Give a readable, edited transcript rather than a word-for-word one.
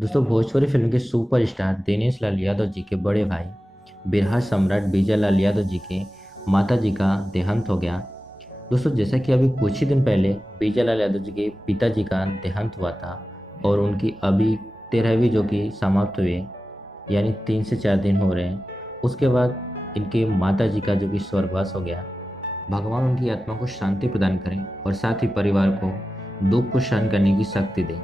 दोस्तों, भोजपुरी फिल्म के सुपरस्टार दिनेश लाल यादव जी के बड़े भाई बिरहा सम्राट विजय लाल यादव जी के माता जी का देहांत हो गया। दोस्तों, जैसा कि अभी कुछ ही दिन पहले विजय लाल यादव जी के पिताजी का देहांत हुआ था और उनकी अभी 13वीं जो कि समाप्त हुई, यानी 3 से 4 दिन हो रहे हैं। उसके बाद इनके माता जी का जो कि स्वर्गवास हो गया। भगवान उनकी आत्मा को शांति प्रदान करें और साथ ही परिवार को दुख को सहन करने की शक्ति दें।